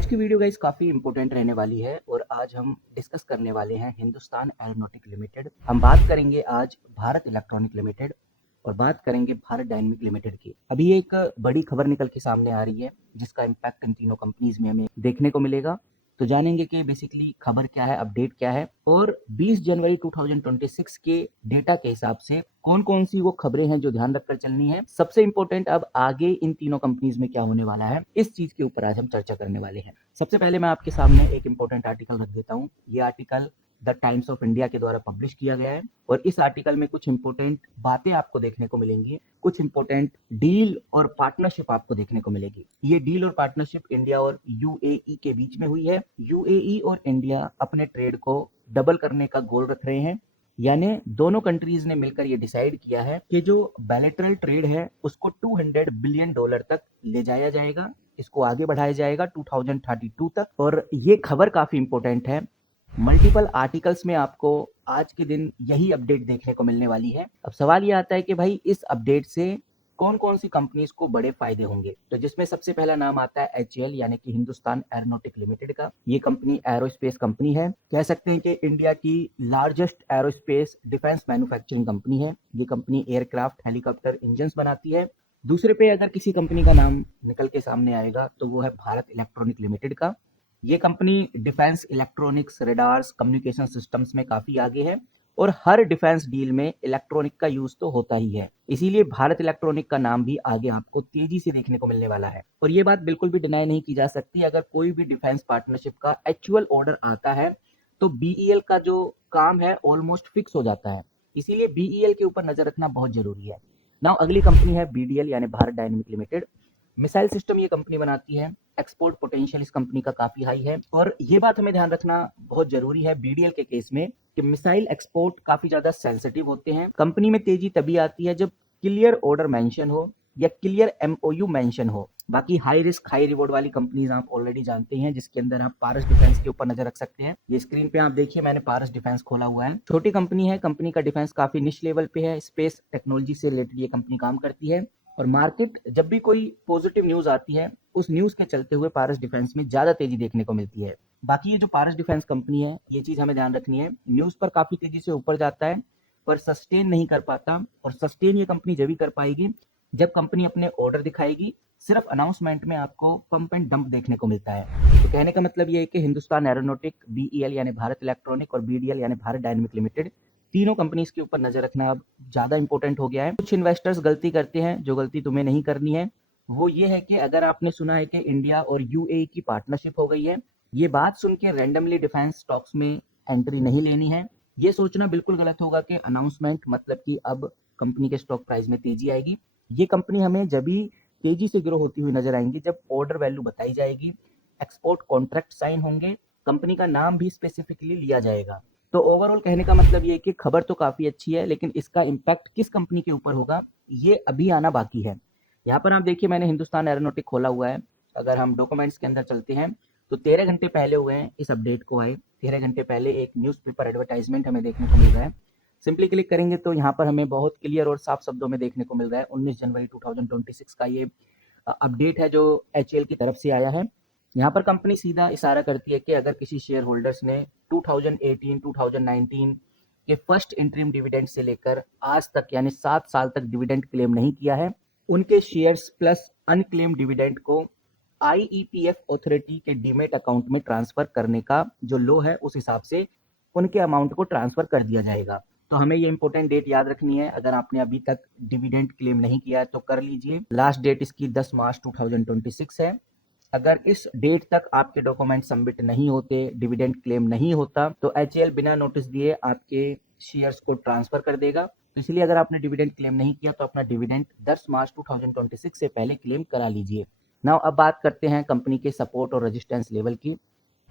आज की video guys काफ़ी इंपॉर्टेंट रहने वाली है और आज हम डिस्कस करने वाले हैं हिंदुस्तान एरोनॉटिक लिमिटेड। हम बात करेंगे आज भारत इलेक्ट्रॉनिक लिमिटेड और बात करेंगे भारत डायनेमिक लिमिटेड की। अभी एक बड़ी खबर निकल के सामने आ रही है जिसका इम्पैक्ट इन तीनों कंपनीज में हमें देखने को मिलेगा। तो जानेंगे कि बेसिकली खबर क्या है, अपडेट क्या है और 20 जनवरी 2026 के डेटा के हिसाब से कौन कौन सी वो खबरें हैं जो ध्यान रखकर चलनी है। सबसे इंपॉर्टेंट अब आगे इन तीनों कंपनीज में क्या होने वाला है, इस चीज के ऊपर आज हम चर्चा करने वाले हैं। सबसे पहले मैं आपके सामने एक इंपॉर्टेंट आर्टिकल रख देता हूँ। ये article the times of India के द्वारा पब्लिश किया गया है और इस आर्टिकल में कुछ इंपॉर्टेंट बातें आपको देखने को मिलेंगी, कुछ इंपॉर्टेंट डील और पार्टनरशिप आपको देखने को मिलेगी। ये डील और पार्टनरशिप इंडिया और यूएई के बीच में हुई है। यूएई और इंडिया अपने ट्रेड को डबल करने का गोल रख रहे हैं, यानी दोनों कंट्रीज ने मिलकर ये डिसाइड किया है कि जो बायलैटरल ट्रेड है उसको $200 बिलियन तक ले जाया जाएगा, इसको आगे बढ़ाया जाएगा 2032 तक। और ये खबर काफी इंपॉर्टेंट है। मल्टीपल आर्टिकल्स में आपको आज के दिन यही अपडेट देखने को मिलने वाली है। अब सवाल ये आता है कि भाई इस अपडेट से कौन कौन सी कंपनीज को बड़े फायदे होंगे। तो जिसमें सबसे पहला नाम आता है एचएएल यानी कि हिंदुस्तान एरोनॉटिक लिमिटेड का। ये कंपनी एरोस्पेस कंपनी है, कह सकते हैं कि इंडिया की largest aerospace defence manufacturing company है। ये कंपनी एयरक्राफ्ट, हेलीकॉप्टर इंजन्स बनाती है। दूसरे पे अगर किसी कंपनी का नाम निकल के सामने आएगा तो वो है भारत इलेक्ट्रॉनिक लिमिटेड का। ये company defence electronics, radars, communication systems में काफी आगे है और हर डिफेंस डील में इलेक्ट्रॉनिक का यूज तो होता ही है, इसीलिए भारत इलेक्ट्रॉनिक का नाम भी आगे आपको तेजी से देखने को मिलने वाला है। और ये बात बिल्कुल भी डिनाई नहीं की जा सकती, अगर कोई भी डिफेंस पार्टनरशिप का एक्चुअल ऑर्डर आता है तो बीईएल का जो काम है ऑलमोस्ट फिक्स हो जाता है, इसीलिए बीईएल के ऊपर नजर रखना बहुत जरूरी है। नाउ अगली कंपनी है बीडीएल यानी Bharat dynamic limited. Missile system ये कंपनी बनाती है। एक्सपोर्ट पोटेंशियल इस कंपनी का काफी हाई है और ये बात हमें ध्यान रखना बहुत जरूरी है बीडीएल के केस में कि मिसाइल एक्सपोर्ट काफी ज्यादा सेंसिटिव होते हैं। कंपनी में तेजी तभी आती है जब क्लियर ऑर्डर मेंशन हो या क्लियर एमओयू मेंशन हो। बाकी हाई रिस्क हाई रिवॉर्ड वाली कंपनीज आप ऑलरेडी जानते हैं, जिसके अंदर आप पारस डिफेंस के ऊपर नजर रख सकते हैं। ये स्क्रीन पे आप देखिए, मैंने पारस डिफेंस खोला हुआ है। छोटी कंपनी है, कंपनी का डिफेंस काफी निश लेवल पे है, स्पेस टेक्नोलॉजी से रिलेटेड ये कंपनी काम करती है। और मार्केट जब भी कोई पॉजिटिव न्यूज आती है उस न्यूज के चलते हुए पारस डिफेंस में ज्यादा तेजी देखने को मिलती है। बाकी ये जो पारस डिफेंस कंपनी है, ये चीज हमें ध्यान रखनी है, न्यूज पर काफी तेजी से ऊपर जाता है पर सस्टेन नहीं कर पाता। और सस्टेन ये कंपनी जब भी कर पाएगी जब कंपनी अपने ऑर्डर दिखाएगी। सिर्फ अनाउंसमेंट में आपको पंप एंड डंप देखने को मिलता है। तो कहने का मतलब ये है कि हिंदुस्तान एरोनॉटिक, बीईएल यानी भारत इलेक्ट्रॉनिक और बीडीएल यानी भारत डायनेमिक लिमिटेड, तीनों कंपनीज के ऊपर नजर रखना अब ज्यादा इंपॉर्टेंट हो गया है। कुछ इन्वेस्टर्स गलती करते हैं, जो गलती तुम्हें नहीं करनी है वो ये है कि अगर आपने सुना है कि इंडिया और यूएई की पार्टनरशिप हो गई है, ये बात सुन के रैंडमली डिफेंस स्टॉक्स में एंट्री नहीं लेनी है। ये सोचना बिल्कुल गलत होगा कि अनाउंसमेंट मतलब कि अब कंपनी के स्टॉक प्राइस में तेजी आएगी। ये कंपनी हमें जब भी तेजी से ग्रो होती हुई नजर आएंगी जब ऑर्डर वैल्यू बताई जाएगी, एक्सपोर्ट कॉन्ट्रैक्ट साइन होंगे, कंपनी का नाम भी स्पेसिफिकली लिया जाएगा। तो ओवरऑल कहने का मतलब ये है कि खबर तो काफी अच्छी है, लेकिन इसका इम्पैक्ट किस कंपनी के ऊपर होगा ये अभी आना बाकी है। यहाँ पर आप देखिए, मैंने हिंदुस्तान एरोनॉटिक खोला हुआ है। अगर हम डॉक्यूमेंट्स के अंदर चलते हैं तो 13 घंटे पहले हुए हैं इस अपडेट को आए। 13 घंटे पहले एक न्यूज़पेपर एडवर्टाइजमेंट हमें देखने को मिल रहा है। सिंपली क्लिक करेंगे तो यहाँ पर हमें बहुत क्लियर और साफ शब्दों में देखने को मिल रहा है 19 जनवरी 2026 का ये अपडेट है जो एचएएल की तरफ से आया है। यहाँ पर कंपनी सीधा इशारा करती है कि अगर किसी शेयर होल्डर्स ने 2018-2019 के फर्स्ट इंटरिम डिविडेंड से लेकर आज तक यानी 7 साल तक डिविडेंड क्लेम नहीं किया है, उनके शेयर्स प्लस अनक्लेम डिविडेंड को आईईपीएफ अथॉरिटी के डीमेट अकाउंट में ट्रांसफर करने का जो लो है उस हिसाब से उनके अमाउंट को ट्रांसफर कर दिया जाएगा। तो हमें ये इंपॉर्टेंट डेट याद रखनी है। अगर आपने अभी तक डिविडेंड क्लेम नहीं किया है तो कर लीजिए। लास्ट डेट इसकी 10 मार्च 2026 है। अगर इस डेट तक आपके डॉक्यूमेंट सबमिट नहीं होते, डिविडेंड क्लेम नहीं होता, तो एचएएल बिना नोटिस दिए आपके शेयर्स को ट्रांसफर कर देगा। तो इसलिए अगर आपने डिविडेंड क्लेम नहीं किया तो अपना डिविडेंड 10 मार्च 2026 से पहले क्लेम करा लीजिए। नाउ अब बात करते हैं कंपनी के सपोर्ट और रेजिस्टेंस लेवल की।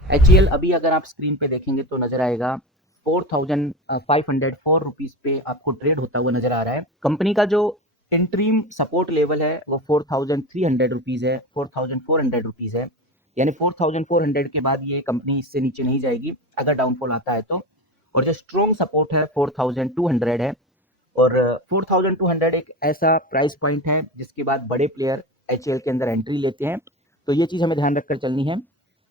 एचएएल अभी अगर आप स्क्रीन पे देखेंगे तो नजर आएगा 4504 रुपीज पे आपको ट्रेड होता हुआ नजर आ रहा है। कंपनी का जो इंट्रीम सपोर्ट लेवल है वो 4300 रुपीज है, 4400 रुपीज है, यानी 4400 के बाद ये कंपनी इससे नीचे नहीं जाएगी अगर डाउनफॉल आता है तो। और जो स्ट्रॉन्ग सपोर्ट है 4200 है और 4200 एक ऐसा प्राइस पॉइंट है जिसके बाद बड़े प्लेयर एचएएल के अंदर एंट्री लेते हैं। तो ये चीज हमें ध्यान रखकर चलनी है।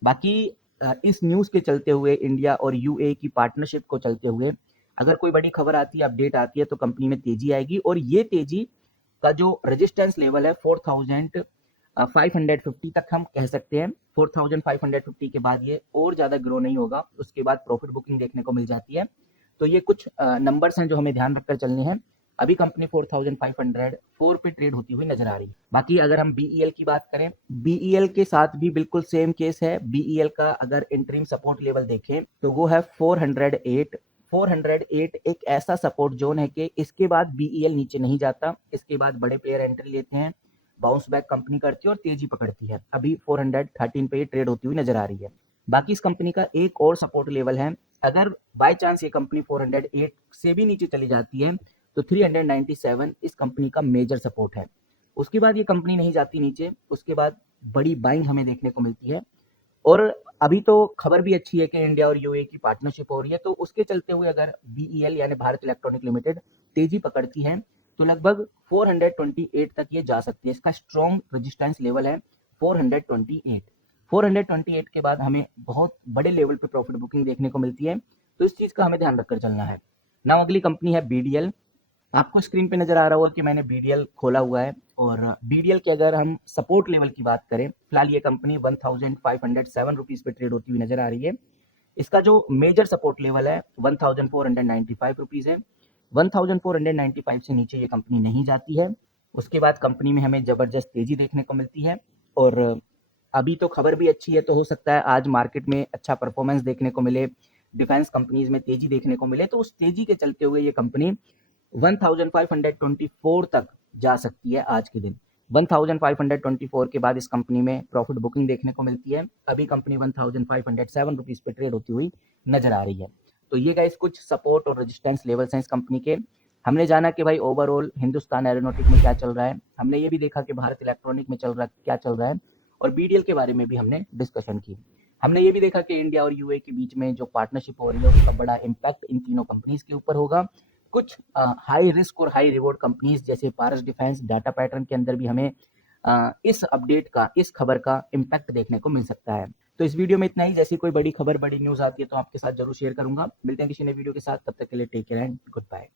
बाकी इस न्यूज़ के चलते हुए इंडिया और यूएई की पार्टनरशिप को चलते हुए अगर कोई बड़ी खबर आती है, अपडेट आती है तो कंपनी में तेजी आएगी और ये तेजी का जो रेजिस्टेंस लेवल है 4550 तक हम कह सकते हैं। 4550 के बाद ये और ज़्यादा ग्रो नहीं होगा, उसके बाद प्रॉफिट बुकिंग देखने को मिल जाती है। तो ये कुछ नंबर्स हैं जो हमें ध्यान रखकर चलने हैं। अभी कंपनी 4504 पे ट्रेड होती हुई नजर आ रही है। बाकी अगर हम बीईएल की बात करें, बीईएल के साथ भी बिल्कुल सेम केस है। बीईएल का अगर इंटरिम सपोर्ट लेवल देखें तो वो है 408। 408 एक ऐसा सपोर्ट जोन है कि इसके बाद बीईएल नीचे नहीं जाता, इसके बाद बड़े प्लेयर एंट्री लेते हैं, बाउंस बैक कंपनी करती है और तेजी पकड़ती है। अभी 413 पे ट्रेड होती हुई नजर आ रही है। बाकी इस कंपनी का एक और सपोर्ट लेवल है, अगर बाय चांस ये कंपनी 408 से भी नीचे चली जाती है तो 397 इस कंपनी का मेजर सपोर्ट है। उसके बाद ये कंपनी नहीं जाती नीचे, उसके बाद बड़ी बाइंग हमें देखने को मिलती है। और अभी तो खबर भी अच्छी है कि इंडिया और यूएई की पार्टनरशिप हो रही है, तो उसके चलते हुए अगर बीईएल यानी भारत इलेक्ट्रॉनिक लिमिटेड तेजी पकड़ती है तो लगभग 428 तक ये जा सकती है। इसका स्ट्रॉन्ग रेजिस्टेंस लेवल है 428। 428 के बाद हमें बहुत बड़े लेवल पे प्रॉफिट बुकिंग देखने को मिलती है, तो इस चीज का हमें ध्यान रखकर चलना है। नाउ अगली कंपनी है बीडीएल। आपको स्क्रीन पे नजर आ रहा होगा कि मैंने बीडीएल खोला हुआ है और बीडीएल के अगर हम सपोर्ट लेवल की बात करें, फिलहाल ये कंपनी 1507 रुपीज पे ट्रेड होती हुई नजर आ रही है। इसका जो मेजर सपोर्ट लेवल है 1495 रुपीज है। 1495 से नीचे ये कंपनी नहीं जाती है। उसके बाद कंपनी में हमें जबरदस्त तेजी देखने को मिलती है और अभी तो खबर भी अच्छी है, तो हो सकता है आज मार्केट में अच्छा परफॉर्मेंस देखने को मिले, डिफेंस कंपनीज में तेजी देखने को मिले, तो उस तेजी के चलते हुए ये कंपनी 1524 तक जा सकती है आज के दिन। 1524 के बाद इस कंपनी में प्रॉफिट बुकिंग देखने को मिलती है। अभी कंपनी 1507 रुपीज पे ट्रेड होती हुई नजर आ रही है। तो ये गाइस कुछ सपोर्ट और रेजिस्टेंस लेवल्स हैं इस कंपनी के। हमने जाना कि भाई ओवरऑल हिंदुस्तान एरोनॉटिक में क्या चल रहा है, हमने ये भी देखा कि भारत इलेक्ट्रॉनिक में क्या चल रहा है, और बीडीएल के बारे में भी हमने डिस्कशन की। हमने ये भी देखा कि इंडिया और यूए के बीच में जो पार्टनरशिप हो रही है उसका बड़ा इम्पैक्ट इन तीनों कंपनीज के ऊपर होगा। कुछ हाई रिस्क और हाई रिवॉर्ड कंपनीज जैसे पारस डिफेंस, डाटा पैटर्न के अंदर भी हमें इस अपडेट का, इस खबर का इम्पैक्ट देखने को मिल सकता है। तो इस वीडियो में इतना ही। जैसी कोई बड़ी खबर, बड़ी न्यूज आती है तो आपके साथ जरूर शेयर करूंगा। मिलते हैं किसी नए वीडियो के साथ, तब तक के लिए take care and good bye.